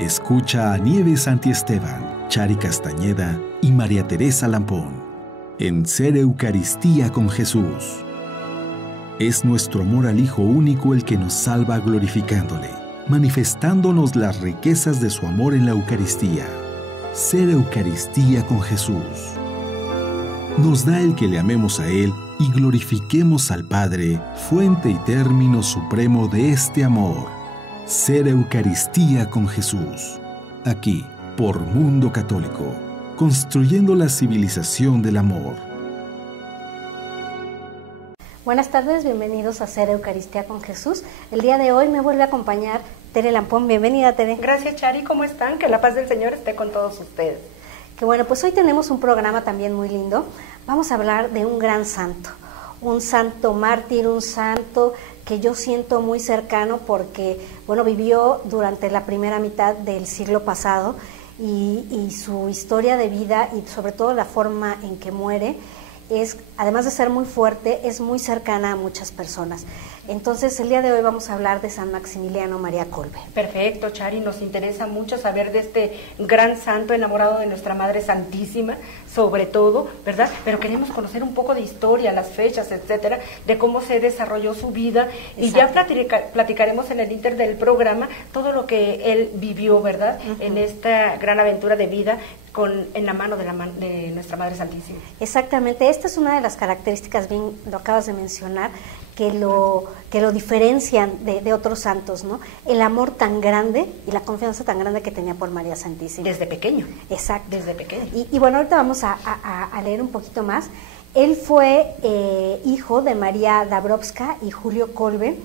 Escucha a Nieves Santiesteban, Chari Castañeda y María Teresa Lampón en Ser Eucaristía con Jesús. Es nuestro amor al Hijo único el que nos salva glorificándole, manifestándonos las riquezas de su amor en la Eucaristía. Ser Eucaristía con Jesús. Nos da el que le amemos a Él y glorifiquemos al Padre, fuente y término supremo de este amor. Ser Eucaristía con Jesús. Aquí, por Mundo Católico, construyendo la civilización del amor. Buenas tardes, bienvenidos a Ser Eucaristía con Jesús. El día de hoy me vuelve a acompañar Tere Lampón. Bienvenida, Tere. Gracias, Chari. ¿Cómo están? Que la paz del Señor esté con todos ustedes. Que bueno, pues hoy tenemos un programa también muy lindo. Vamos a hablar de un gran santo, un santo mártir, un santo que yo siento muy cercano porque, bueno, vivió durante la primera mitad del siglo pasado y su historia de vida y sobre todo la forma en que muere es, además de ser muy fuerte, es muy cercana a muchas personas. Entonces, el día de hoy vamos a hablar de San Maximiliano María Kolbe. Perfecto, Chari, nos interesa mucho saber de este gran santo enamorado de nuestra Madre Santísima, sobre todo, ¿verdad? Pero queremos conocer un poco de historia, las fechas, etcétera, de cómo se desarrolló su vida. Exacto. Y ya platicaremos en el inter del programa todo lo que él vivió, ¿verdad? En esta gran aventura de vida en la mano de nuestra Madre Santísima. Exactamente, esta es una de las características, bien lo acabas de mencionar, que lo diferencian de otros santos, ¿no? El amor tan grande y la confianza tan grande que tenía por María Santísima. Desde pequeño. Exacto. Desde pequeño. Y bueno, ahorita vamos a leer un poquito más. Él fue hijo de María Dabrowska y Julio Kolbe,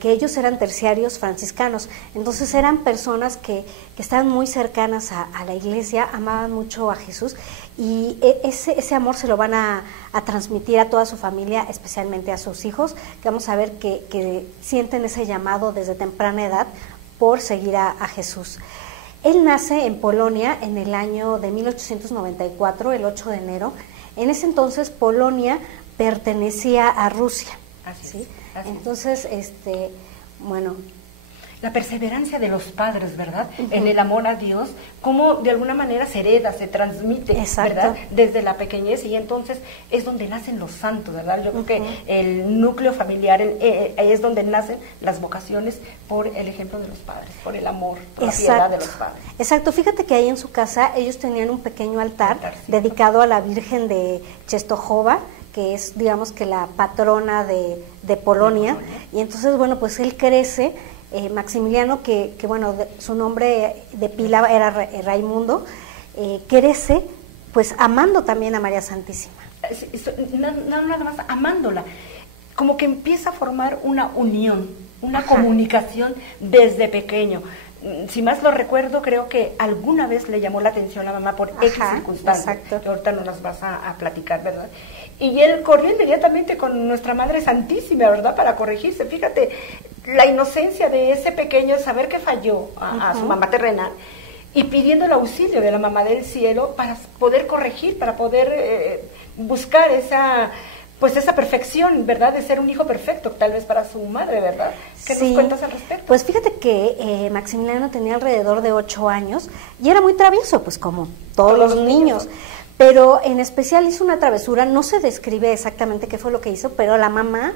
que ellos eran terciarios franciscanos, entonces eran personas que estaban muy cercanas a la iglesia, amaban mucho a Jesús y ese amor se lo van a transmitir a toda su familia, especialmente a sus hijos, que vamos a ver que sienten ese llamado desde temprana edad por seguir a Jesús. Él nace en Polonia en el año de 1894, el 8 de enero. En ese entonces Polonia pertenecía a Rusia. Así ¿sí? es. Así Entonces, bueno, la perseverancia de los padres, ¿verdad? En el amor a Dios, cómo de alguna manera se hereda, se transmite, exacto, ¿verdad? Desde la pequeñez, y entonces es donde nacen los santos, ¿verdad? Yo creo que el núcleo familiar es donde nacen las vocaciones por el ejemplo de los padres, por el amor, por la piedad de los padres. Exacto, fíjate que ahí en su casa ellos tenían un pequeño altar sí, dedicado a la Virgen de Czestochowa, que es, digamos, que la patrona de Polonia, y entonces, bueno, pues él crece, Maximiliano, que bueno, su nombre de pila era Raimundo, crece, pues, amando también a María Santísima. Nada más amándola, como que empieza a formar una unión, una comunicación desde pequeño. Si más lo recuerdo, creo que alguna vez le llamó la atención a la mamá por X circunstancias, que ahorita no las vas a platicar, ¿verdad? Y él corrió inmediatamente con nuestra Madre Santísima, ¿verdad?, para corregirse. Fíjate, la inocencia de ese pequeño, saber que falló a su mamá terrenal, y pidiendo el auxilio de la mamá del cielo para poder corregir, para poder buscar esa perfección, ¿verdad?, de ser un hijo perfecto, tal vez para su madre, ¿verdad? ¿Qué nos cuentas al respecto? Pues fíjate que Maximiliano tenía alrededor de 8 años y era muy travieso, pues como todos los niños. Pero en especial hizo una travesura, no se describe exactamente qué fue lo que hizo, pero la mamá,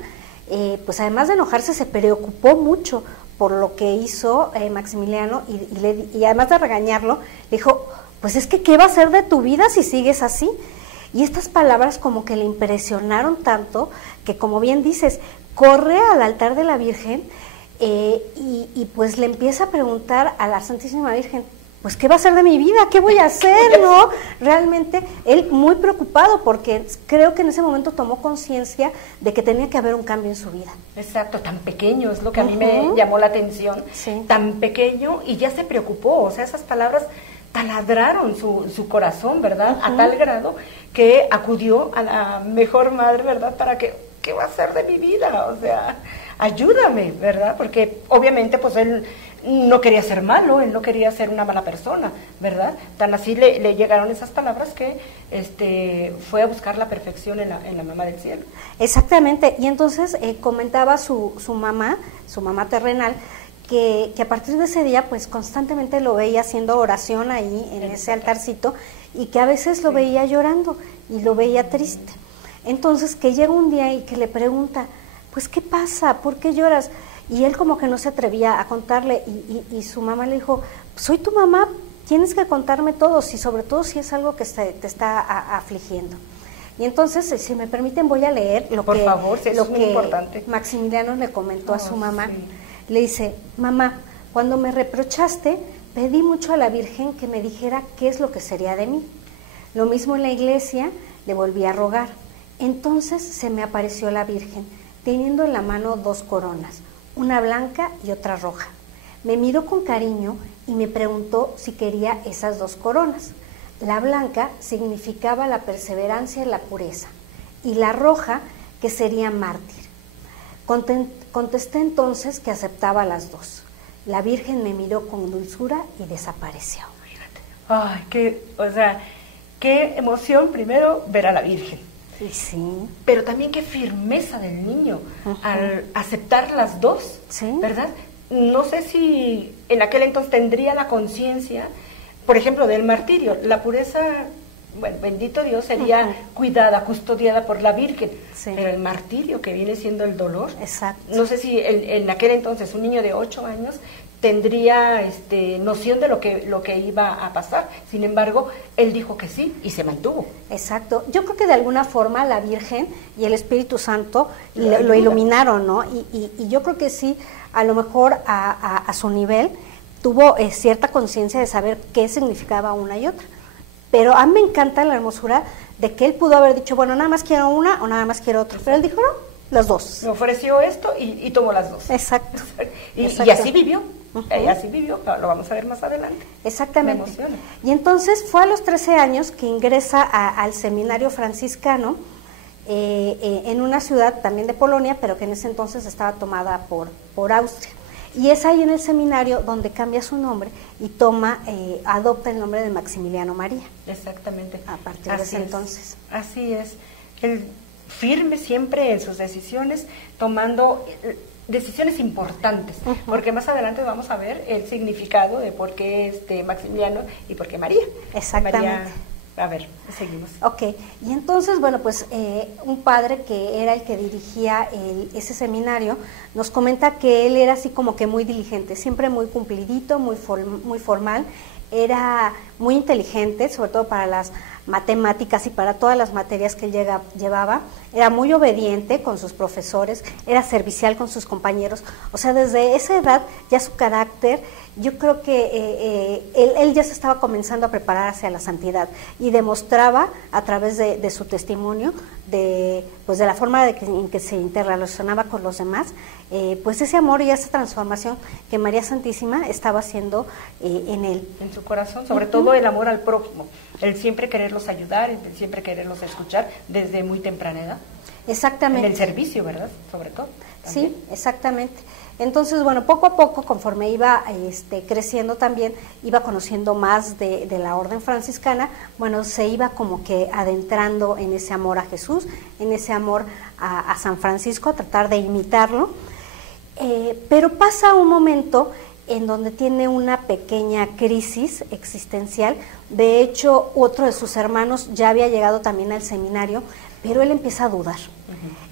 pues además de enojarse, se preocupó mucho por lo que hizo Maximiliano y además de regañarlo, le dijo, pues es que ¿qué va a ser de tu vida si sigues así? Y estas palabras como que le impresionaron tanto que, como bien dices, corre al altar de la Virgen y pues le empieza a preguntar a la Santísima Virgen, pues ¿qué va a ser de mi vida? ¿Qué voy a hacer? ¿No? Realmente él muy preocupado porque creo que en ese momento tomó conciencia de que tenía que haber un cambio en su vida. Exacto, tan pequeño, es lo que a mí me llamó la atención, tan pequeño y ya se preocupó, o sea, esas palabras taladraron su corazón, ¿verdad? A tal grado que acudió a la mejor madre, ¿verdad? Para que, ¿qué va a hacer de mi vida? O sea, ayúdame, ¿verdad? Porque obviamente pues él no quería ser malo, él no quería ser una mala persona, ¿verdad? Tan así le llegaron esas palabras que fue a buscar la perfección en la mamá del cielo. Exactamente, y entonces comentaba su mamá terrenal, que a partir de ese día pues constantemente lo veía haciendo oración ahí en ese altarcito y que a veces lo veía llorando y lo veía triste. Entonces que llega un día y que le pregunta, pues ¿qué pasa? ¿Por qué lloras? Y él como que no se atrevía a contarle y su mamá le dijo, soy tu mamá, tienes que contarme todo, y sobre todo si es algo que te está afligiendo. Y entonces, si me permiten, voy a leer lo Por que, favor, sí, lo es muy que importante. Maximiliano le comentó a su mamá. Sí. Le dice, mamá, cuando me reprochaste, pedí mucho a la Virgen que me dijera qué es lo que sería de mí. Lo mismo en la iglesia, le volví a rogar. Entonces se me apareció la Virgen, teniendo en la mano 2 coronas, una blanca y otra roja. Me miró con cariño y me preguntó si quería esas 2 coronas. La blanca significaba la perseverancia y la pureza, y la roja que sería mártir. Contesté entonces que aceptaba las 2. La Virgen me miró con dulzura y desapareció. Ay, qué emoción primero ver a la Virgen. Y sí. Pero también qué firmeza del niño al aceptar las 2, Sí. ¿verdad? No sé si en aquel entonces tendría la conciencia, por ejemplo, del martirio. La pureza, bueno, bendito Dios, sería cuidada, custodiada por la Virgen. Sí. Pero el martirio, que viene siendo el dolor, Exacto. no sé si en aquel entonces un niño de 8 años tendría noción de lo que iba a pasar. Sin embargo, él dijo que sí y se mantuvo. Exacto. Yo creo que de alguna forma la Virgen y el Espíritu Santo lo iluminaron, ¿no? Y yo creo que sí, a lo mejor a su nivel tuvo cierta conciencia de saber qué significaba una y otra. Pero a mí me encanta la hermosura de que él pudo haber dicho, bueno, nada más quiero una o nada más quiero otra. Pero él dijo, no, las 2. Me ofreció esto y tomó las 2. Exacto. Y Exacto. así vivió. Así vivió, lo vamos a ver más adelante. Exactamente. Me emociona. Y entonces fue a los 13 años que ingresa al seminario franciscano en una ciudad también de Polonia, pero que en ese entonces estaba tomada por Austria. Y es ahí en el seminario donde cambia su nombre y adopta el nombre de Maximiliano María. Exactamente. A partir de ese entonces. Así es. Él firme siempre en sus decisiones, tomando decisiones importantes, porque más adelante vamos a ver el significado de por qué Maximiliano y por qué María. Exactamente. María, a ver, seguimos. Ok, y entonces, bueno, pues un padre que era el que dirigía ese seminario nos comenta que él era así como que muy diligente, siempre muy cumplidito, muy formal, era muy inteligente, sobre todo para las matemáticas y para todas las materias que él llevaba, era muy obediente con sus profesores, era servicial con sus compañeros, o sea, desde esa edad ya su carácter, yo creo que él ya se estaba comenzando a preparar hacia la santidad y demostraba a través de su testimonio, de la forma en que se interrelacionaba con los demás, pues ese amor y esa transformación que María Santísima estaba haciendo en él. En su corazón, sobre todo el amor al prójimo, el siempre quererlos ayudar, el siempre quererlos escuchar desde muy temprana edad. Exactamente. En el servicio, ¿verdad? Sobre todo. ¿También? Sí, exactamente. Entonces, bueno, poco a poco, conforme iba creciendo también, iba conociendo más de la orden franciscana, bueno, se iba como que adentrando en ese amor a Jesús, en ese amor a San Francisco, a tratar de imitarlo. Pero pasa un momento en donde tiene una pequeña crisis existencial. De hecho, otro de sus hermanos ya había llegado también al seminario, pero él empieza a dudar,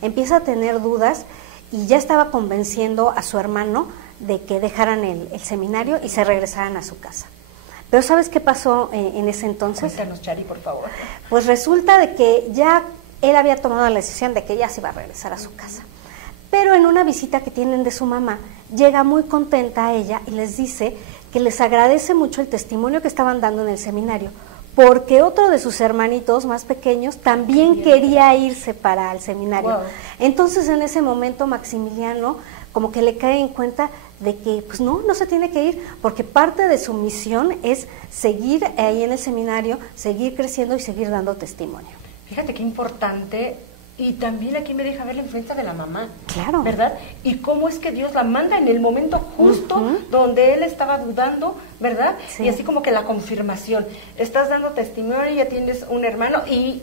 empieza a tener dudas y ya estaba convenciendo a su hermano de que dejaran el seminario y se regresaran a su casa. Pero ¿sabes qué pasó en ese entonces? Cuéntanos, Chari, por favor. Pues resulta de que ya él había tomado la decisión de que ya se iba a regresar a su casa. Pero en una visita que tienen de su mamá, llega muy contenta a ella y les dice que les agradece mucho el testimonio que estaban dando en el seminario, porque otro de sus hermanitos más pequeños también quería irse para el seminario. Wow. Entonces en ese momento Maximiliano como que le cae en cuenta de que pues no se tiene que ir, porque parte de su misión es seguir ahí en el seminario, seguir creciendo y seguir dando testimonio. Fíjate qué importante. Y también aquí me deja ver la influencia de la mamá, claro, ¿verdad? Y cómo es que Dios la manda en el momento justo donde él estaba dudando ¿verdad? Sí. Y así como que la confirmación. Estás dando testimonio, ya tienes un hermano y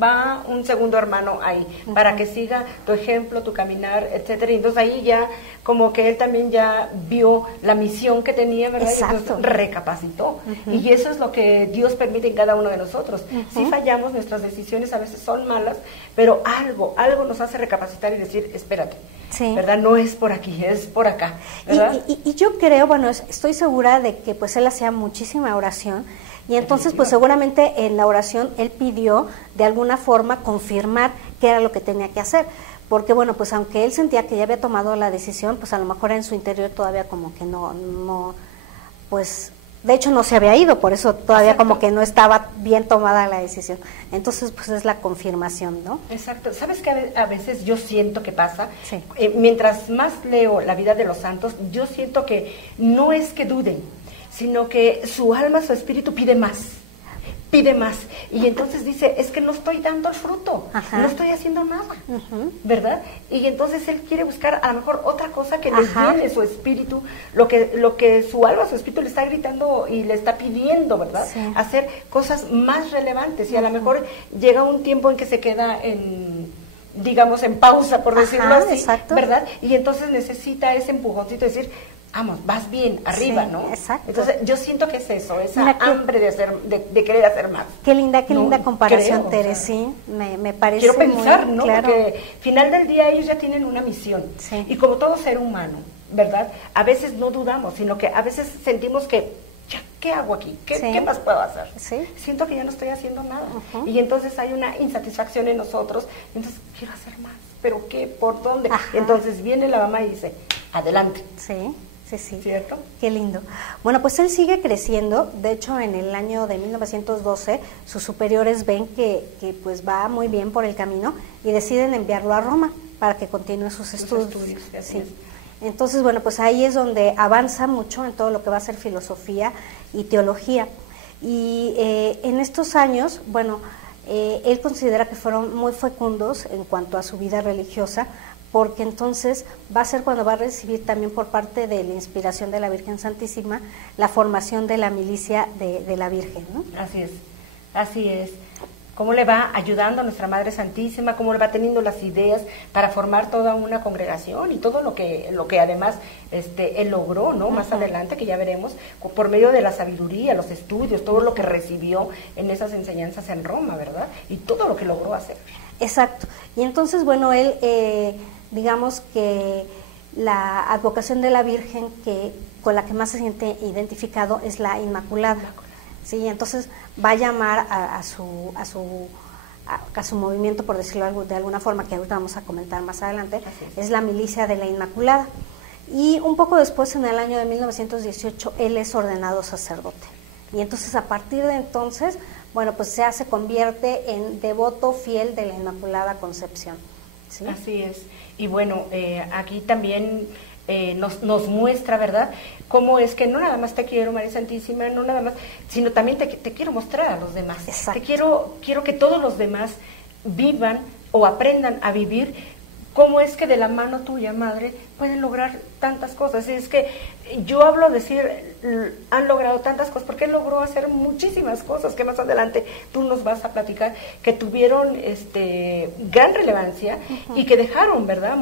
va un segundo hermano ahí, para que siga tu ejemplo, tu caminar, etcétera. Y entonces ahí ya como que él también ya vio la misión que tenía, ¿verdad? Exacto. Y entonces recapacitó. Y eso es lo que Dios permite en cada uno de nosotros. Si fallamos, nuestras decisiones a veces son malas, pero algo nos hace recapacitar y decir, espérate, Sí. ¿verdad? No es por aquí, es por acá, ¿verdad? Y yo creo, bueno, estoy segura de que pues él hacía muchísima oración y entonces pues seguramente en la oración él pidió de alguna forma confirmar qué era lo que tenía que hacer. Porque bueno, pues aunque él sentía que ya había tomado la decisión, pues a lo mejor en su interior todavía como que no, pues de hecho no se había ido, por eso todavía Exacto. como que no estaba bien tomada la decisión. Entonces pues es la confirmación, ¿no? Exacto. ¿Sabes qué a veces yo siento que pasa? Sí. Mientras más leo la vida de los santos, yo siento que no es que duden, sino que su alma, su espíritu pide más. Y entonces dice, es que no estoy dando el fruto, Ajá. no estoy haciendo nada, ¿verdad? Y entonces él quiere buscar a lo mejor otra cosa que le Ajá. llene su espíritu, lo que su alma, su espíritu le está gritando y le está pidiendo, ¿verdad? Sí. Hacer cosas más relevantes y a lo mejor llega un tiempo en que se queda digamos, en pausa, por Ajá, decirlo así, exacto. ¿verdad? Y entonces necesita ese empujoncito de decir, vamos, vas bien, arriba, Sí, ¿no? exacto. Entonces, yo siento que es eso, esa Mira que- hambre de querer hacer más. Qué linda No, comparación, creo, Tere, o sea, sí, me parece Quiero pensar, muy ¿no? claro. Porque final del día ellos ya tienen una misión. Sí. Y como todo ser humano, ¿verdad? A veces no dudamos, sino que a veces sentimos que, ya, ¿qué hago aquí? ¿Qué, Sí. ¿qué más puedo hacer? Sí. Siento que ya no estoy haciendo nada. Ujú. Y entonces hay una insatisfacción en nosotros. Entonces, quiero hacer más. ¿Pero qué? ¿Por dónde? Ajá. Entonces viene la mamá y dice, adelante. Sí, sí. ¿Cierto? Qué lindo. Bueno, pues él sigue creciendo. De hecho, en el año de 1912, sus superiores ven que pues va muy bien por el camino y deciden enviarlo a Roma para que continúe sus estudios. así Sí. es. Entonces, bueno, pues ahí es donde avanza mucho en todo lo que va a ser filosofía y teología. Y en estos años, bueno, él considera que fueron muy fecundos en cuanto a su vida religiosa, porque entonces va a ser cuando va a recibir también por parte de la inspiración de la Virgen Santísima la formación de la milicia de la Virgen, ¿no? Así es. Cómo le va ayudando a nuestra Madre Santísima, cómo le va teniendo las ideas para formar toda una congregación y todo lo que además él logró, ¿no? Más adelante, que ya veremos, por medio de la sabiduría, los estudios, todo lo que recibió en esas enseñanzas en Roma, ¿verdad? Y todo lo que logró hacer. Exacto. Y entonces, bueno, él, digamos que la advocación de la Virgen con la que más se siente identificado es la Inmaculada. Sí, entonces va a llamar a su movimiento, por decirlo de alguna forma, que ahorita vamos a comentar más adelante, es la milicia de la Inmaculada. Y un poco después, en el año de 1918, él es ordenado sacerdote. Y entonces, a partir de entonces, bueno, pues se convierte en devoto fiel de la Inmaculada Concepción. ¿Sí? Así es. Y bueno, aquí también nos muestra, ¿verdad?, cómo es que no nada más te quiero, María Santísima, no nada más, sino también te quiero mostrar a los demás. Exacto. Quiero que todos los demás vivan o aprendan a vivir cómo es que de la mano tuya, Madre, pueden lograr tantas cosas. Y es que yo hablo decir, han logrado tantas cosas, porque él logró hacer muchísimas cosas que más adelante tú nos vas a platicar, que tuvieron gran relevancia y que dejaron, ¿verdad?,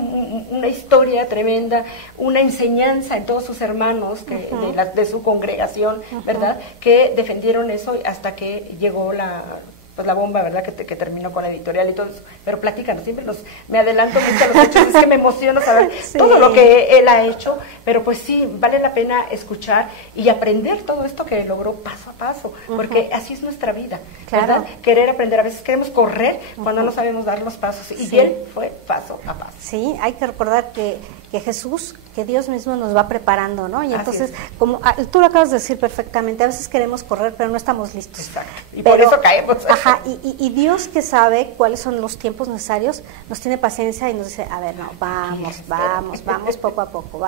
una historia tremenda, una enseñanza en todos sus hermanos de su congregación, ¿verdad?, que defendieron eso hasta que llegó la bomba, ¿verdad?, que terminó con la editorial y todo eso. Pero platícanos, siempre me adelanto mucho a los hechos, es que me emociono saber Sí. todo lo que él ha hecho, pero pues sí, vale la pena escuchar y aprender todo esto que logró paso a paso, porque así es nuestra vida, Claro. ¿verdad? Querer aprender, a veces queremos correr cuando no sabemos dar los pasos, y Sí. él fue paso a paso. Sí, hay que recordar que Jesús, que Dios mismo nos va preparando, ¿no? Y Así entonces, es. como tú lo acabas de decir perfectamente, a veces queremos correr, pero no estamos listos. Exacto. Y por eso caemos. Ajá, y Dios, que sabe cuáles son los tiempos necesarios, nos tiene paciencia y nos dice, a ver, no, vamos poco a poco,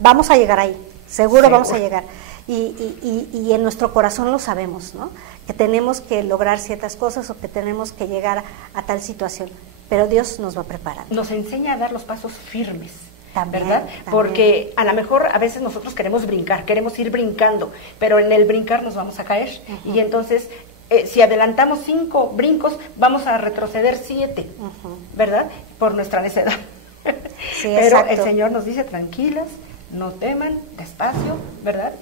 vamos a llegar ahí, seguro vamos a llegar. Y en nuestro corazón lo sabemos, ¿no? Que tenemos que lograr ciertas cosas o que tenemos que llegar a tal situación, pero Dios nos va a preparar. Nos enseña a dar los pasos firmes, También, ¿verdad? también. Porque a lo mejor a veces nosotros queremos brincar, queremos ir brincando, pero en el brincar nos vamos a caer. Y entonces, si adelantamos 5 brincos, vamos a retroceder 7, ¿verdad? Por nuestra necedad. Sí, pero exacto. el Señor nos dice, tranquilas, no teman, despacio, ¿verdad?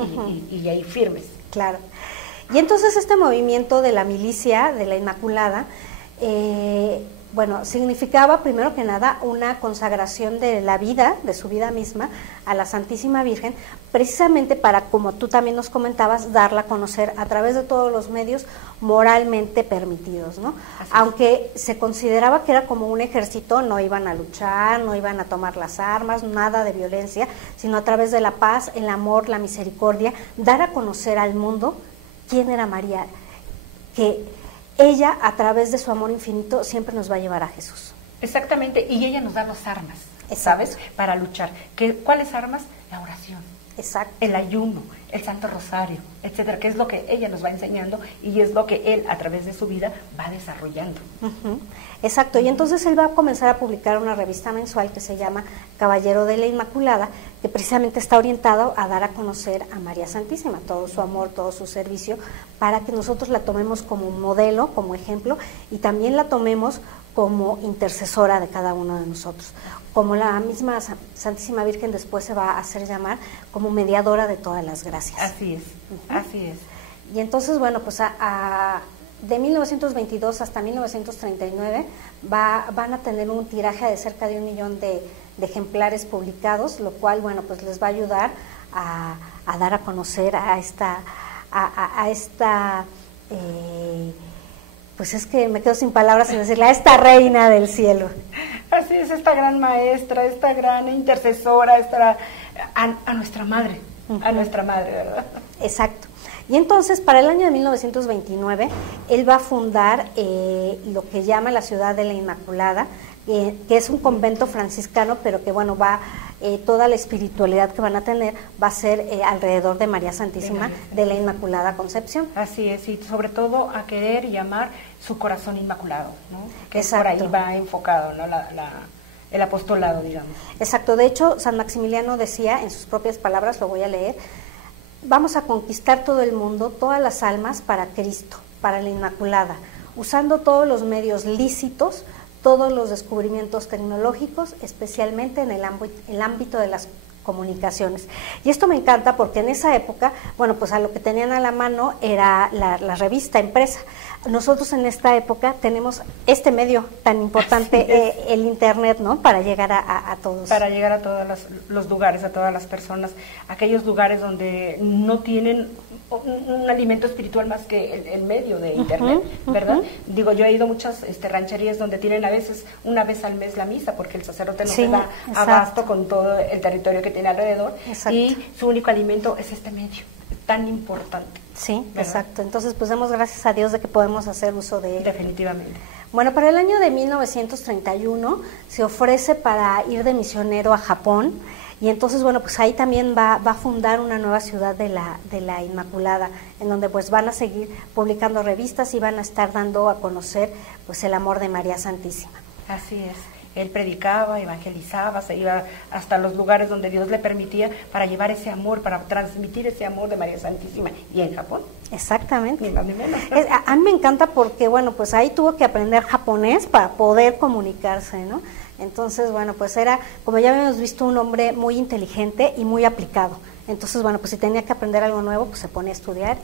Y ahí firmes. Claro. Y entonces este movimiento de la milicia de la Inmaculada, bueno, significaba primero que nada una consagración de la vida, de su vida misma, a la Santísima Virgen, precisamente para, como tú también nos comentabas, darla a conocer a través de todos los medios moralmente permitidos, ¿no? Aunque se consideraba que era como un ejército, no iban a luchar, no iban a tomar las armas, nada de violencia, sino a través de la paz, el amor, la misericordia, dar a conocer al mundo quién era María, que ella, a través de su amor infinito, siempre nos va a llevar a Jesús. Exactamente, y ella nos da las armas, Exacto. ¿sabes? Para luchar. ¿Cuáles armas? La oración, Exacto. el ayuno, el Santo Rosario, etcétera, que es lo que ella nos va enseñando y es lo que él, a través de su vida, va desarrollando. Exacto, y entonces él va a comenzar a publicar una revista mensual que se llama Caballero de la Inmaculada, que precisamente está orientado a dar a conocer a María Santísima, todo su amor, todo su servicio, para que nosotros la tomemos como modelo, como ejemplo, y también la tomemos como intercesora de cada uno de nosotros. Como la misma Santísima Virgen después se va a hacer llamar como mediadora de todas las gracias. Así es, así es. Y entonces, bueno, pues de 1922 hasta 1939 van a tener un tiraje de cerca de 1 millón de ejemplares publicados, lo cual, bueno, pues les va a ayudar a dar a conocer a esta pues es que me quedo sin palabras sin decirle, a esta reina del cielo. Así es, esta gran maestra, esta gran intercesora, a nuestra madre, ¿verdad? Exacto. Y entonces, para el año de 1929, él va a fundar lo que llama la Ciudad de la Inmaculada, que es un convento franciscano, pero que, bueno, toda la espiritualidad que van a tener va a ser alrededor de María Santísima de la Inmaculada Concepción. Así es, y sobre todo a querer y amar su corazón inmaculado, ¿no? Que Exacto. por ahí va enfocado, ¿no? El apostolado, digamos. Exacto. De hecho, San Maximiliano decía, en sus propias palabras, lo voy a leer: vamos a conquistar todo el mundo, todas las almas para Cristo, para la Inmaculada, usando todos los medios lícitos, todos los descubrimientos tecnológicos, especialmente en el ámbito de las comunicaciones. Y esto me encanta porque en esa época, bueno, pues a lo que tenían a la mano era la revista impresa. Nosotros en esta época tenemos este medio tan importante, el Internet, ¿no? Para llegar a todos. Para llegar a todos los lugares, a todas las personas, aquellos lugares donde no tienen un alimento espiritual más que el medio de Internet, ¿verdad? Digo, yo he ido a muchas rancherías donde tienen a veces una vez al mes la misa, porque el sacerdote no se da abasto con todo el territorio que tiene alrededor, y su único alimento es este medio tan importante. Sí, ¿verdad? exacto. Entonces, pues damos gracias a Dios de que podemos hacer uso de él. Definitivamente. Bueno, para el año de 1931 se ofrece para ir de misionero a Japón, y entonces, bueno, pues ahí también va a fundar una nueva ciudad de la Inmaculada, en donde pues van a seguir publicando revistas y van a estar dando a conocer pues el amor de María Santísima. Así es. Él predicaba, evangelizaba, se iba hasta los lugares donde Dios le permitía para llevar ese amor, para transmitir ese amor de María Santísima. ¿Y en Japón? Exactamente. Ni más ni menos. A mí me encanta porque, bueno, pues ahí tuvo que aprender japonés para poder comunicarse, ¿no? Entonces, bueno, pues era, como ya habíamos visto, un hombre muy inteligente y muy aplicado. Entonces, bueno, pues si tenía que aprender algo nuevo, pues se pone a estudiar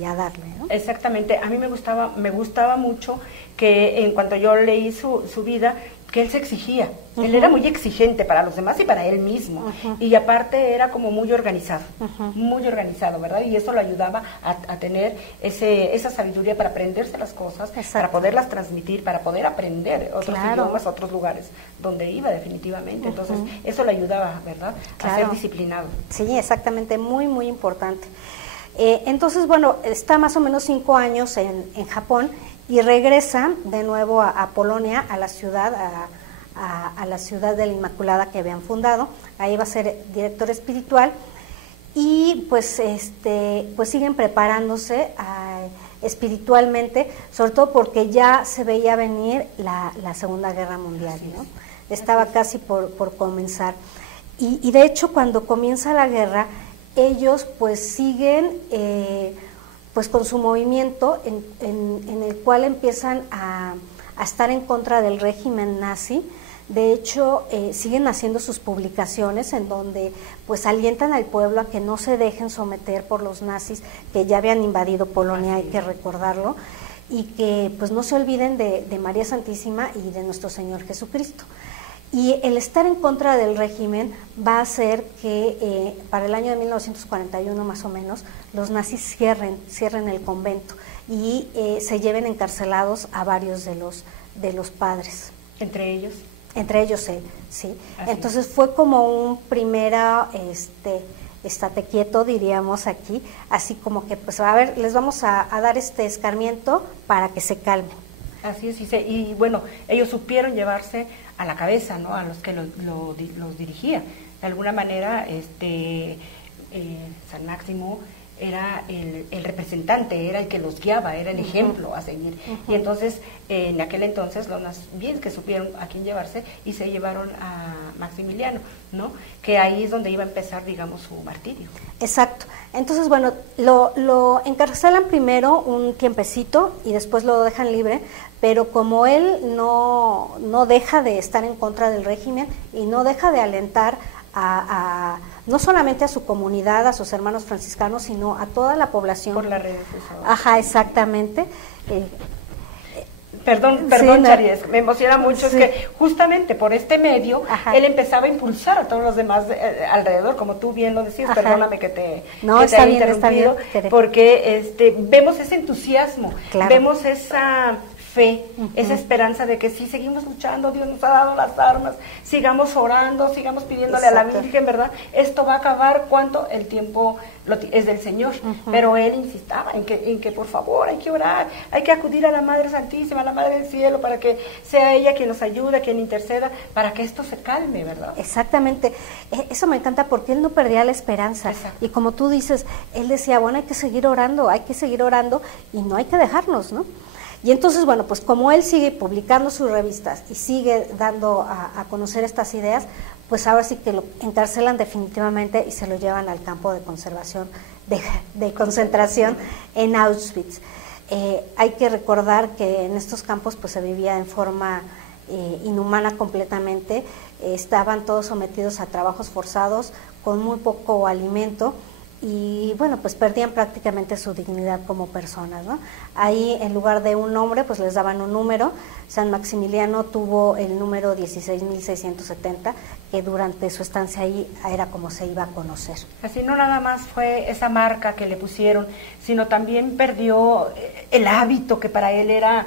y a darle, ¿no? Exactamente. A mí me gustaba mucho que en cuanto yo leí su vida, que él se exigía. Él era muy exigente para los demás y para él mismo. Y aparte era como muy organizado, ¿verdad? Y eso lo ayudaba a tener esa sabiduría para aprenderse las cosas, para poderlas transmitir, para poder aprender otros idiomas, otros lugares donde iba definitivamente. Entonces, eso le ayudaba, ¿verdad? A ser disciplinado. Sí, exactamente, muy, muy importante. Entonces, bueno, está más o menos 5 años en Japón y regresa de nuevo a Polonia, a la ciudad, a la ciudad de la Inmaculada que habían fundado. Ahí va a ser director espiritual y pues siguen preparándose espiritualmente, sobre todo porque ya se veía venir la Segunda Guerra Mundial, ¿no? Estaba casi por comenzar. Y de hecho, cuando comienza la guerra, ellos pues siguen pues con su movimiento en el cual empiezan a estar en contra del régimen nazi. De hecho, siguen haciendo sus publicaciones en donde pues alientan al pueblo a que no se dejen someter por los nazis, que ya habían invadido Polonia, hay que recordarlo, y que pues no se olviden de María Santísima y de nuestro Señor Jesucristo. Y el estar en contra del régimen va a hacer que para el año de 1941 más o menos los nazis cierren el convento y se lleven encarcelados a varios de los padres. ¿Entre ellos? Entre ellos él, sí. Así Entonces fue como un primera, estate quieto, diríamos aquí, así como que pues a ver, les vamos a dar este escarmiento para que se calmen. Así es, y bueno, ellos supieron llevarse a la cabeza, ¿no? A los que los dirigía. De alguna manera, San Máximo era el representante, era el que los guiaba, era el ejemplo a seguir. Y entonces, en aquel entonces, los bien que supieron a quién llevarse y se llevaron a Maximiliano, ¿no? Que ahí es donde iba a empezar, digamos, su martirio. Exacto. Entonces, bueno, lo encarcelan primero un tiempecito y después lo dejan libre, pero como él no deja de estar en contra del régimen y no deja de alentar no solamente a su comunidad, a sus hermanos franciscanos, sino a toda la población. Por las redes sociales. Ajá, exactamente. Perdón, sí, Charis, me emociona mucho, sí. Es que justamente por este medio, Ajá. él empezaba a impulsar a todos los demás alrededor, como tú bien lo decías. Ajá. Perdóname que te está haya bien, interrumpido, porque vemos ese entusiasmo, claro. Vemos esa fe, esa esperanza de que si seguimos luchando, Dios nos ha dado las armas, sigamos orando, sigamos pidiéndole Exacto. a la Virgen, ¿verdad? Esto va a acabar cuando el tiempo es del Señor, pero él insistaba en que por favor hay que orar, hay que acudir a la Madre Santísima, a la Madre del Cielo, para que sea ella quien nos ayude, quien interceda, para que esto se calme, ¿verdad? Exactamente, eso me encanta porque él no perdía la esperanza. Exacto. Y como tú dices, él decía, bueno, hay que seguir orando y no hay que dejarnos, ¿no? Y entonces, bueno, pues como él sigue publicando sus revistas y sigue dando a conocer estas ideas, pues ahora sí que lo encarcelan definitivamente y se lo llevan al campo de conservación, de concentración en Auschwitz. Hay que recordar que en estos campos pues se vivía en forma inhumana completamente, estaban todos sometidos a trabajos forzados con muy poco alimento. Y bueno, pues perdían prácticamente su dignidad como personas, ¿no? Ahí en lugar de un nombre, pues les daban un número. San Maximiliano tuvo el número 16.670, que durante su estancia ahí era como se iba a conocer. Así no nada más fue esa marca que le pusieron, sino también perdió el hábito que para él era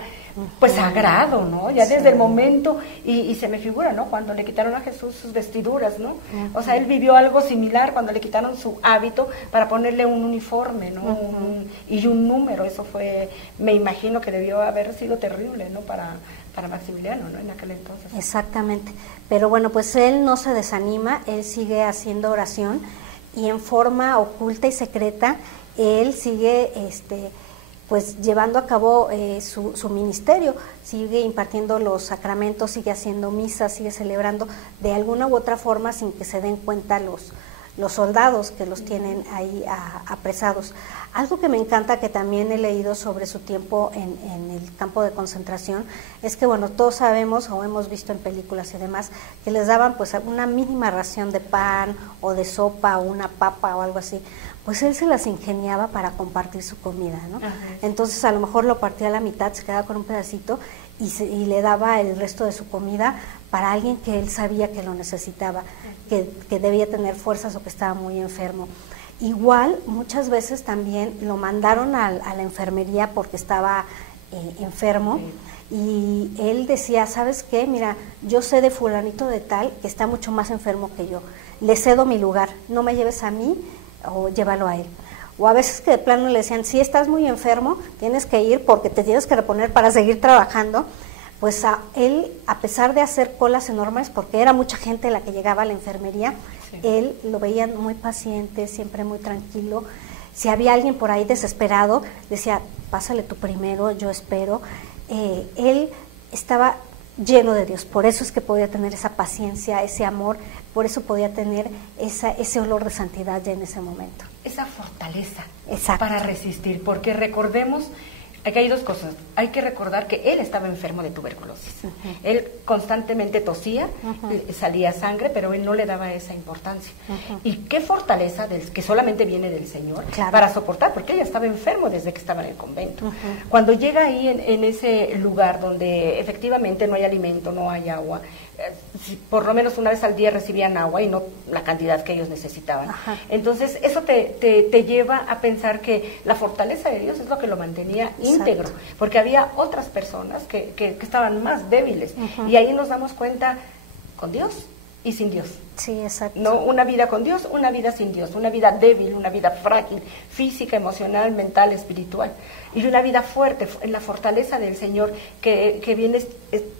pues sagrado, ¿no? Ya desde el momento, y se me figura, ¿no? Cuando le quitaron a Jesús sus vestiduras, ¿no? O sea, él vivió algo similar cuando le quitaron su hábito para ponerle un uniforme, ¿no? Y un número, eso fue, me imagino que debió haber sido terrible, ¿no? Para Maximiliano, ¿no? En aquel entonces. Exactamente, pero bueno, pues él no se desanima, él sigue haciendo oración y en forma oculta y secreta, él sigue, pues llevando a cabo su ministerio, sigue impartiendo los sacramentos, sigue haciendo misas, sigue celebrando de alguna u otra forma sin que se den cuenta los soldados que los tienen ahí apresados. Algo que me encanta, que también he leído sobre su tiempo en el campo de concentración, es que bueno, todos sabemos o hemos visto en películas y demás, que les daban pues una mínima ración de pan o de sopa o una papa o algo así. Pues él se las ingeniaba para compartir su comida, ¿no? Ajá. Entonces a lo mejor lo partía a la mitad, se quedaba con un pedacito y le daba el resto de su comida para alguien que él sabía que lo necesitaba, que debía tener fuerzas o que estaba muy enfermo. Igual, muchas veces también lo mandaron a la enfermería porque estaba enfermo, y él decía, ¿sabes qué? Mira, yo sé de fulanito de tal que está mucho más enfermo que yo, le cedo mi lugar, no me lleves a mí, o llévalo a él. O a veces que de plano le decían, si estás muy enfermo, tienes que ir porque te tienes que reponer para seguir trabajando. Pues él, a pesar de hacer colas enormes, porque era mucha gente la que llegaba a la enfermería, sí, él lo veía muy paciente, siempre muy tranquilo. Si había alguien por ahí desesperado, decía, pásale tú primero, yo espero. Él estaba lleno de Dios. Por eso es que podía tener esa paciencia, ese amor, por eso podía tener ese olor de santidad ya en ese momento. Esa fortaleza. Exacto. Para resistir, porque recordemos, aquí hay dos cosas. Hay que recordar que él estaba enfermo de tuberculosis. Él constantemente tosía, salía sangre, pero él no le daba esa importancia. Y qué fortaleza que solamente viene del Señor para soportar, porque ella estaba enfermo desde que estaba en el convento. Cuando llega ahí en ese lugar donde efectivamente no hay alimento, no hay agua, si por lo menos una vez al día recibían agua y no la cantidad que ellos necesitaban. Entonces eso te lleva a pensar que la fortaleza de Dios es lo que lo mantenía íntegro, porque había otras personas que estaban más débiles, y ahí nos damos cuenta, con Dios y sin Dios. Sí, exacto. No, una vida con Dios, una vida sin Dios, una vida débil, una vida frágil, física, emocional, mental, espiritual, y una vida fuerte, en la fortaleza del Señor, que viene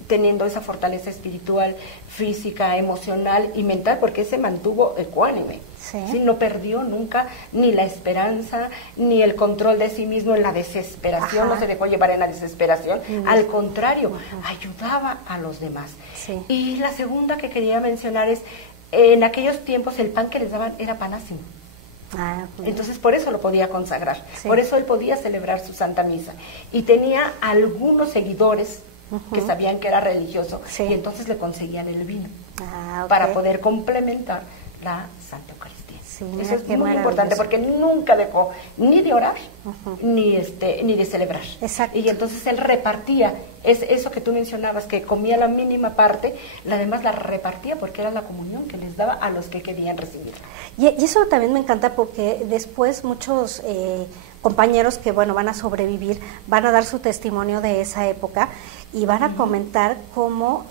teniendo esa fortaleza espiritual, física, emocional y mental, porque se mantuvo ecuánime. ¿Sí? No perdió nunca ni la esperanza, ni el control de sí mismo en la desesperación, no se dejó llevar en la desesperación, al contrario, ayudaba a los demás. Y la segunda que quería mencionar es, en aquellos tiempos el pan que les daban era pan ácimo. Entonces por eso lo podía consagrar, por eso él podía celebrar su Santa Misa, y tenía algunos seguidores que sabían que era religioso, y entonces le conseguían el vino para poder complementar la Santa Eucaristía. Eso es muy importante, porque nunca dejó ni de orar ni de celebrar. Y entonces él repartía, es eso que tú mencionabas, que comía la mínima parte, la demás la repartía porque era la comunión que les daba a los que querían recibir. Y eso también me encanta, porque después muchos compañeros que van a sobrevivir, van a dar su testimonio de esa época y van a comentar cómo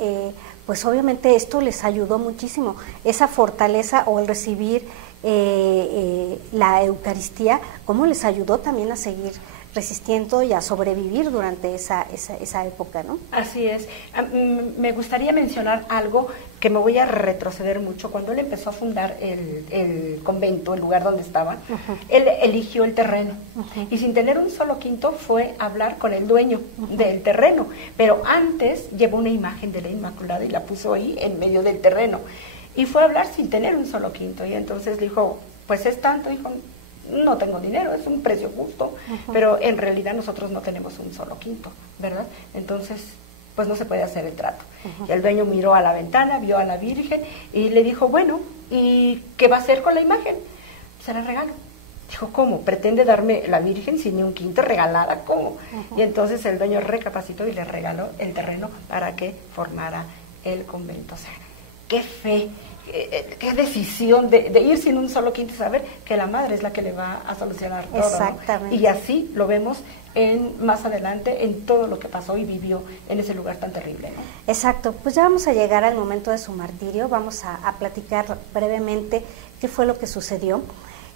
pues obviamente esto les ayudó muchísimo, esa fortaleza o el recibir la Eucaristía, cómo les ayudó también a seguir resistiendo y a sobrevivir durante esa época, ¿no? Así es. Me gustaría mencionar algo que me voy a retroceder mucho. Cuando él empezó a fundar el convento, el lugar donde estaba, él eligió el terreno, y sin tener un solo quinto fue a hablar con el dueño del terreno, pero antes llevó una imagen de la Inmaculada y la puso ahí en medio del terreno, y fue a hablar sin tener un solo quinto, y entonces dijo, pues es tanto, dijo, no tengo dinero, es un precio justo, pero en realidad nosotros no tenemos un solo quinto, ¿verdad? Entonces, pues no se puede hacer el trato. Y el dueño miró a la ventana, vio a la Virgen y le dijo, bueno, ¿y qué va a hacer con la imagen? Se la regalo. Dijo, ¿cómo? ¿Pretende darme la Virgen sin ni un quinto regalada? ¿Cómo? Y entonces el dueño recapacitó y le regaló el terreno para que formara el convento. O sea, qué fe, qué decisión de ir sin un solo quinto y saber que la madre es la que le va a solucionar todo. Exactamente. ¿No? Y así lo vemos más adelante en todo lo que pasó y vivió en ese lugar tan terrible, ¿no? Exacto, pues ya vamos a llegar al momento de su martirio, vamos a platicar brevemente qué fue lo que sucedió.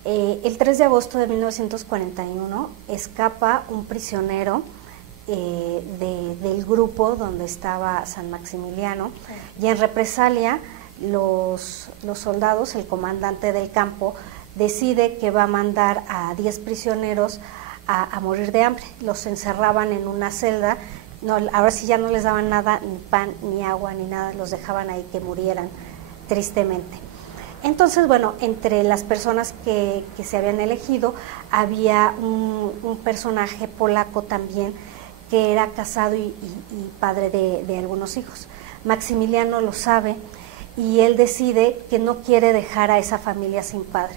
El 3 de agosto de 1941 escapa un prisionero del grupo donde estaba San Maximiliano, y en represalia los soldados, el comandante del campo, decide que va a mandar a 10 prisioneros a morir de hambre. Los encerraban en una celda, ahora sí ya no les daban nada, ni pan, ni agua, ni nada, los dejaban ahí que murieran tristemente. Entonces, entre las personas que se habían elegido, había un personaje polaco también, que era casado y padre de algunos hijos. Maximiliano lo sabe, y él decide que no quiere dejar a esa familia sin padre,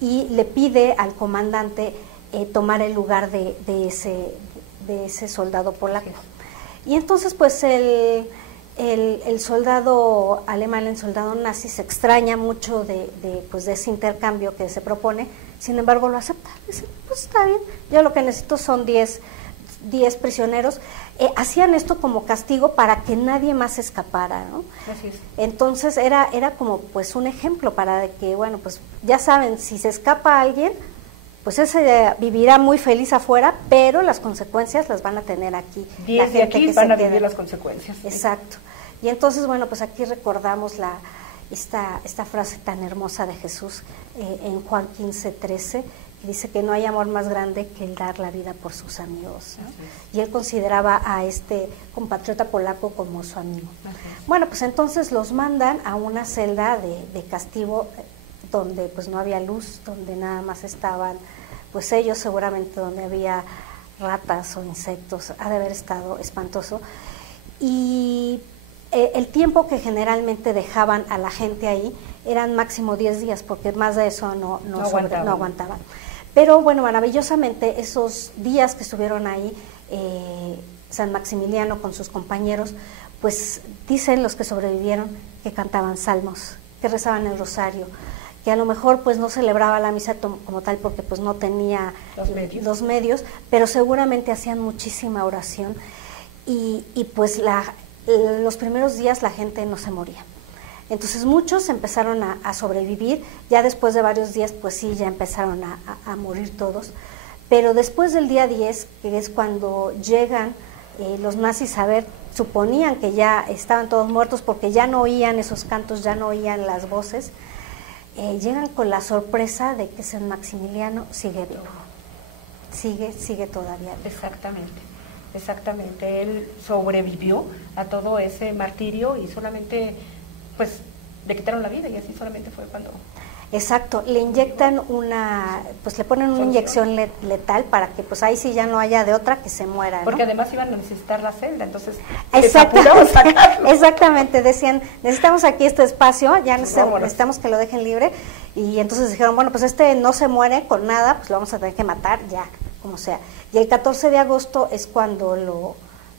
y le pide al comandante tomar el lugar de ese soldado polaco. Y entonces pues el soldado alemán, el soldado nazi, se extraña mucho de ese intercambio que se propone, sin embargo lo acepta. Dice, pues está bien, yo lo que necesito son 10 prisioneros. Hacían esto como castigo para que nadie más escapara, ¿no? Así es. Entonces era como pues un ejemplo para que, pues ya saben, si se escapa alguien, pues ese vivirá muy feliz afuera, pero las consecuencias las van a tener aquí. La gente aquí que van a vivir las consecuencias. Exacto. Y entonces, pues aquí recordamos esta frase tan hermosa de Jesús en Juan 15:13, y dice que no hay amor más grande que el dar la vida por sus amigos, ¿no? Y él consideraba a este compatriota polaco como su amigo. Bueno, pues entonces los mandan a una celda de castigo donde pues no había luz, donde nada más estaban pues ellos, seguramente donde había ratas o insectos, ha de haber estado espantoso. Y el tiempo que generalmente dejaban a la gente ahí eran máximo 10 días, porque más de eso no aguantaban. Pero bueno, maravillosamente esos días que estuvieron ahí, San Maximiliano con sus compañeros, pues dicen los que sobrevivieron que cantaban salmos, que rezaban el rosario, que a lo mejor pues no celebraba la misa como tal porque pues no tenía los medios, pero seguramente hacían muchísima oración y pues los primeros días la gente no se moría. Entonces muchos empezaron a sobrevivir, ya después de varios días pues sí, ya empezaron a morir todos, pero después del día 10, que es cuando llegan los nazis a ver, suponían que ya estaban todos muertos porque ya no oían esos cantos, ya no oían las voces, llegan con la sorpresa de que San Maximiliano sigue vivo, sigue todavía vivo. Exactamente, él sobrevivió a todo ese martirio y solamente pues le quitaron la vida y así solamente fue cuando... Exacto, le inyectan le ponen una inyección letal para que pues ahí sí ya no haya de otra que se muera, ¿no? Porque además iban a necesitar la celda, entonces exactamente, decían, necesitamos aquí este espacio, ya necesitamos que lo dejen libre, y entonces dijeron, bueno, pues no se muere con nada, pues lo vamos a tener que matar ya, como sea. Y el 14 de agosto es cuando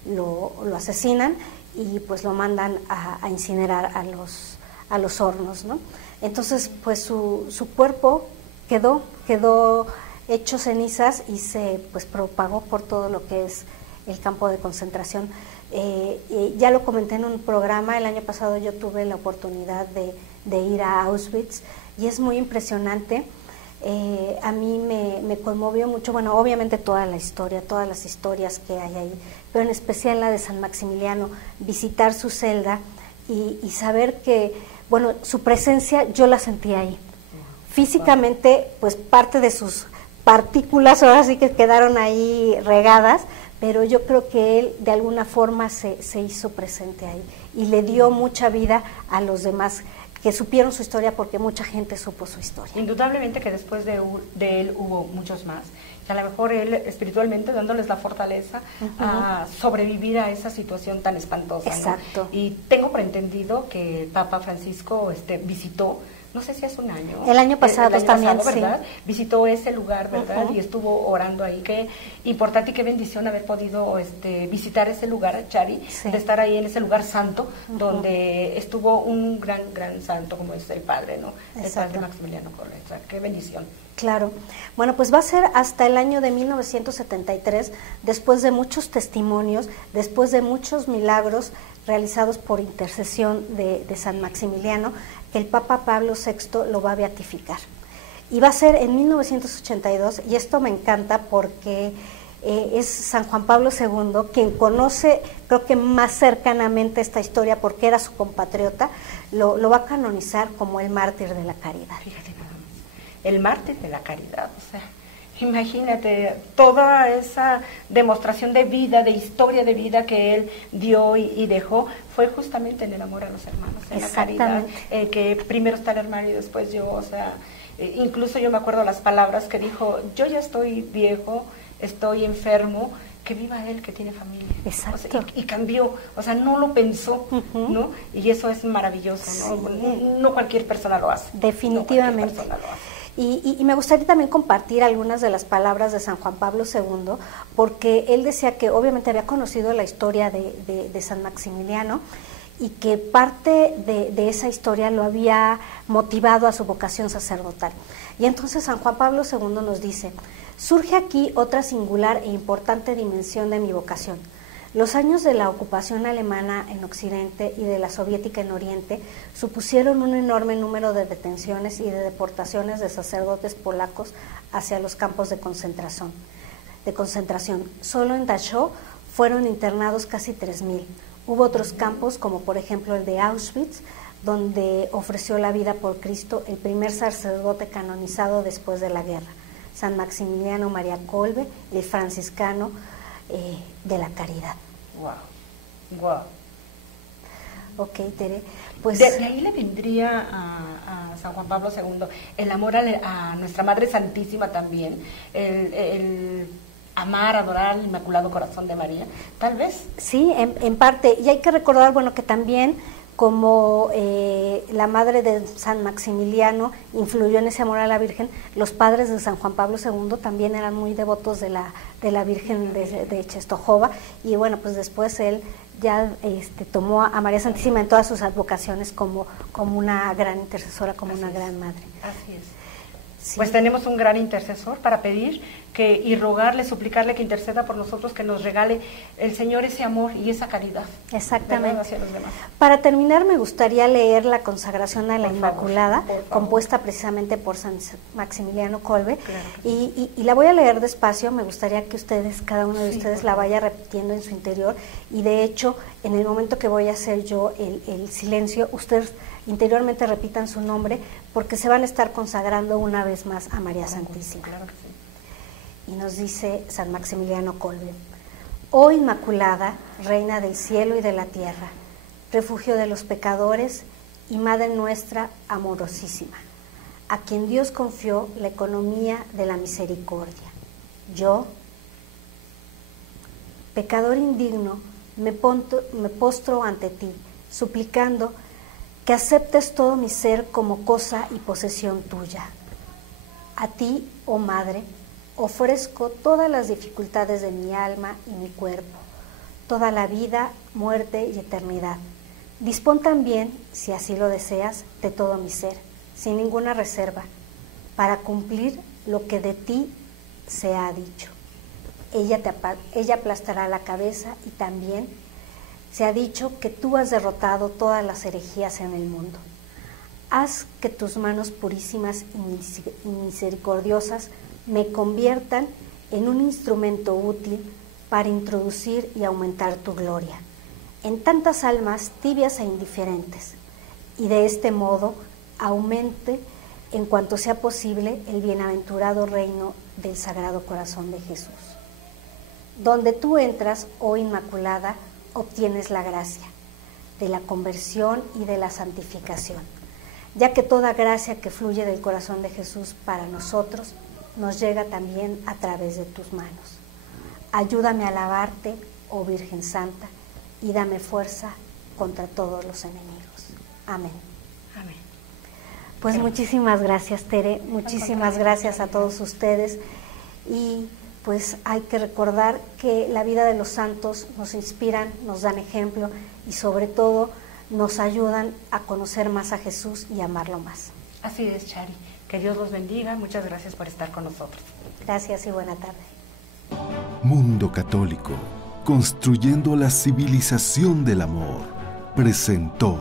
lo asesinan y pues lo mandan a incinerar a los hornos, ¿no? Entonces, pues su cuerpo quedó hecho cenizas y se pues propagó por todo lo que es el campo de concentración. Ya lo comenté en un programa, el año pasado yo tuve la oportunidad de ir a Auschwitz y es muy impresionante. A mí me conmovió mucho, bueno, obviamente toda la historia, todas las historias que hay ahí, pero en especial la de San Maximiliano, visitar su celda y saber que, bueno, su presencia yo la sentí ahí. Físicamente, pues parte de sus partículas ahora sí que quedaron ahí regadas, pero yo creo que él de alguna forma se hizo presente ahí y le dio mucha vida a los demás que supieron su historia, porque mucha gente supo su historia. Indudablemente que después de él hubo muchos más, y a lo mejor él espiritualmente dándoles la fortaleza a sobrevivir a esa situación tan espantosa. Exacto. ¿No? Y tengo por entendido que el Papa Francisco visitó, no sé si hace un año. El año pasado también, ¿verdad? sí. Visitó ese lugar, ¿verdad? Y estuvo orando ahí. Qué importante y qué bendición haber podido visitar ese lugar, Chari, de estar ahí en ese lugar santo, donde estuvo un gran santo como es el Padre, ¿no? El Padre Maximiliano Kolbe. Qué bendición. Claro. Bueno, pues va a ser hasta el año de 1973, después de muchos testimonios, después de muchos milagros realizados por intercesión de San Maximiliano, que el Papa Pablo VI lo va a beatificar. Y va a ser en 1982, y esto me encanta porque es San Juan Pablo II quien conoce, creo que más cercanamente esta historia, porque era su compatriota, lo va a canonizar como el mártir de la caridad. Fíjate, el mártir de la caridad, o sea, imagínate toda esa demostración de vida, de historia de vida que él dio y dejó, fue justamente en el amor a los hermanos, en la caridad, que primero está el hermano y después yo, o sea, incluso yo me acuerdo las palabras que dijo, yo ya estoy viejo, estoy enfermo, que viva él que tiene familia. Exacto. O sea, y cambió, o sea, no lo pensó, ¿no? Y eso es maravilloso, ¿no? Sí. No cualquier persona lo hace. Definitivamente. No cualquier persona lo hace. Y me gustaría también compartir algunas de las palabras de San Juan Pablo II, porque él decía que obviamente había conocido la historia de San Maximiliano y que parte de esa historia lo había motivado a su vocación sacerdotal. Y entonces San Juan Pablo II nos dice, surge aquí otra singular e importante dimensión de mi vocación. Los años de la ocupación alemana en Occidente y de la soviética en Oriente supusieron un enorme número de detenciones y de deportaciones de sacerdotes polacos hacia los campos de concentración. Solo en Dachau fueron internados casi 3.000. Hubo otros campos, como por ejemplo el de Auschwitz, donde ofreció la vida por Cristo el primer sacerdote canonizado después de la guerra. San Maximiliano María Kolbe, el franciscano de la caridad. Wow. Ok, Tere, pues... De ahí le vendría a San Juan Pablo II el amor a nuestra Madre Santísima también, el amar, adorar al Inmaculado Corazón de María, tal vez. Sí, en parte, y hay que recordar, bueno, que también como la madre de San Maximiliano influyó en ese amor a la Virgen, los padres de San Juan Pablo II también eran muy devotos de la Virgen de Czestochowa, y bueno, pues después él ya tomó a María Santísima en todas sus advocaciones como una gran intercesora, como una gran madre. Así es. Sí. Pues tenemos un gran intercesor para pedir y rogarle, suplicarle que interceda por nosotros, que nos regale el Señor ese amor y esa caridad. Exactamente. Hacia los demás. Para terminar, me gustaría leer la consagración a la Por Inmaculada, favor. compuesta precisamente por San Maximiliano Kolbe, Claro y la voy a leer despacio. Me gustaría que ustedes, cada uno de ustedes, la vaya repitiendo en su interior, y de hecho, en el momento que voy a hacer yo el silencio, ustedes interiormente repitan su nombre, porque se van a estar consagrando una vez más a María Santísima. Claro que sí. Y nos dice San Maximiliano Kolbe: oh Inmaculada, Reina del cielo y de la tierra, refugio de los pecadores y Madre nuestra amorosísima, a quien Dios confió la economía de la misericordia. Yo, pecador indigno, me postro ante ti, suplicando que aceptes todo mi ser como cosa y posesión tuya. A ti, oh Madre, ofrezco todas las dificultades de mi alma y mi cuerpo, toda la vida, muerte y eternidad. Dispón también, si así lo deseas, de todo mi ser, sin ninguna reserva, para cumplir lo que de ti se ha dicho. Ella aplastará la cabeza, y también se ha dicho que tú has derrotado todas las herejías en el mundo. Haz que tus manos purísimas y misericordiosas me conviertan en un instrumento útil para introducir y aumentar tu gloria en tantas almas tibias e indiferentes, y de este modo aumente en cuanto sea posible el bienaventurado reino del Sagrado Corazón de Jesús. Donde tú entras, oh Inmaculada, obtienes la gracia de la conversión y de la santificación, ya que toda gracia que fluye del corazón de Jesús para nosotros nos llega también a través de tus manos. Ayúdame a alabarte, oh Virgen Santa, y dame fuerza contra todos los enemigos. Amén. Amén. Pues muchísimas gracias, Tere, muchísimas gracias a todos ustedes, y pues hay que recordar que la vida de los santos nos inspiran, nos dan ejemplo, y sobre todo nos ayudan a conocer más a Jesús y amarlo más. Así es, Chari. Que Dios los bendiga. Muchas gracias por estar con nosotros. Gracias y buena tarde. Mundo Católico, construyendo la civilización del amor, presentó